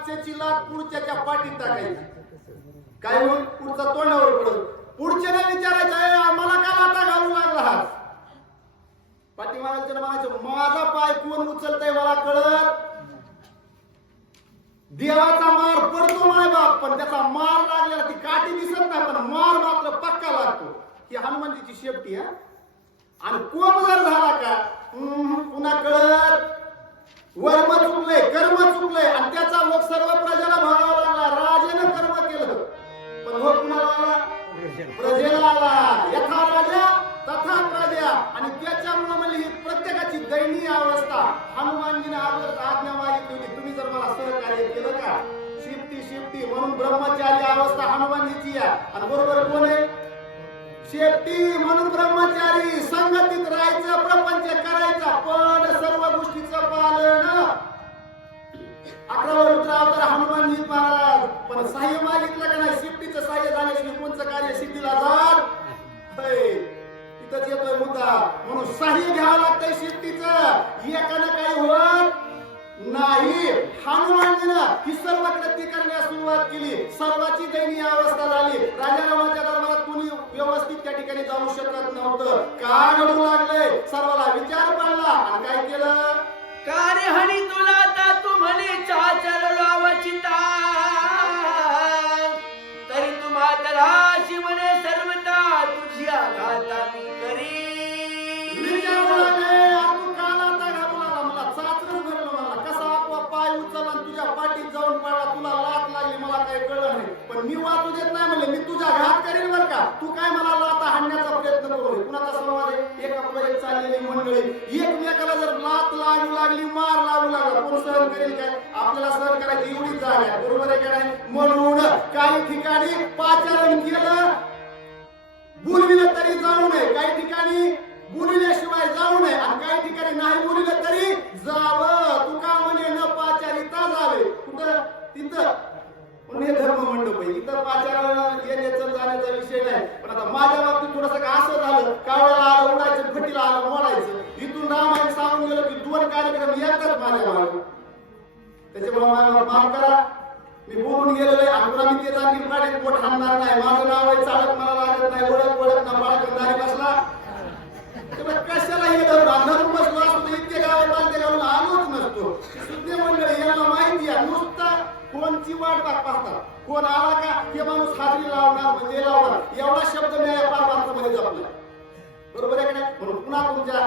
मागच्याची लात पुढच्याच्या पाठीत टाकायची काय म्हणून पुढचा तोंडावर पडत पुढच्याने विचारायचं आम्हाला का लाता घालू लागला हा पाठीमागाच्या म्हणायचं माझा पाय कोण उचलतय मला कळत देवाचा मार पडतो माय बाप पण त्याचा मार लागलेला ती काठी दिसत नाही पण मार मात्र पक्का लागतो ही हनुमानजीची शेपटी हा आणि कोप जर झाला का पुन्हा कळत वर्म चुकलंय कर्म चुकलंय आणि त्याचा लोक सर्व प्रजेला भोगावा लागला राजाने कर्म केलं पण हो कुणाला आला प्रजेला आला यथा राजा तथा प्रजा आणि त्याच्यामुळे म्हणजे ही प्रत्येकाची दयनीय अवस्था हनुमानजीने आज्ञा मागितली होती तुम्ही जर मला सहकार्य केलं का शिफ्टी शिफ्टी म्हणून ब्रह्मचारी अवस्था हनुमानजीची आहे आणि बरोबर कोण आहे शेपटी म्हणून ब्रह्मचारी संगतीत राहायचं प्रपंच करायचा पण सर्व गोष्टीचं पालन 11 रुद्र अवतार हनुमानजी महाराज पण सहाय्य मागितलं का नाही शेपटीचं सहाय्य झाल्याशिवाय कोणचं कार्य सिद्धीला जात इथंच येतोय मुद्दा म्हणून सहाय्य घ्यावं लागतंय शेपटीचं एकानं काही होत नाही हनुमानजीनं ही सर्व कृती करण्यास सुरुवात केली सर्वाची दयनीय अवस्था झाली राजारामाच्या दरबारात कोणी व्यवस्थित त्या ठिकाणी जाऊ शकत नव्हतं का घडू लागले सर्वाला विचार पडला आणि काय केलं कार्य हनी तुला ता तू म्हणे चाचर लावचिता तरी तुम्हा तराशी म्हणे सर्वता तुझी आघाता मी करी विचार लागले तू काला आता घालू लागला मला चाचर भरलं मला कसा आपला पाय उचलला तुझ्या पाठीत जाऊन पडला तुला लात लागली मला काही कळलं नाही पण मी वाचू देत नाही म्हणले मी तुझा घात करेन बर का तू काय मला लाता हाणण्याचा प्रयत्न करू कुणाचा समाज आहे एक आपलं एक चाललेली मंडळी एकमेकाला जर लात लागू लागली मार लागू लागला कोण सहन करेल काय आपल्याला सहन करायची एवढीच जागा आहे बरोबर आहे का नाही म्हणून काही ठिकाणी पाचारण केलं बोलविलं तरी जाऊ नये काही ठिकाणी बोलल्याशिवाय जाऊ नये आणि काही ठिकाणी नाही बोललं तरी जावं तुका म्हणे न पाचारिता जावे कुठं तिथं पण हे धर्म मंडप आहे इतर पाचाराला येण्याचं जाण्याचा विषय नाही पण आता माझ्या बाबतीत थोडंसं का असं झालं कावळ्याला आलं उडायचं फटीला आलं मोडायचं इथून रामायण सांगून गेलं की 2 कार्यक्रम येतात माझ्या मागे त्याच्यामुळे मला माफ करा मी बोलून गेलेलो आहे आणि मी तेच आणखी पाठीत पोट हाणणार नाही माझं नाव आहे चालक मला लागत नाही ओळख ना बाळकंदारी बसला कशाला हे धरून बसलो असतो इतके गाव बांधले घालून आलोच नसतो सुद्धा मंडळी यांना माहिती आहे नुसता कोणची वाट पाहतात कोण आला का हे माणूस हाजरी लावणार म्हणजे लावणार एवढा शब्द मी या पार भारतामध्ये जपला बरोबर आहे का नाही म्हणून पुन्हा तुमच्या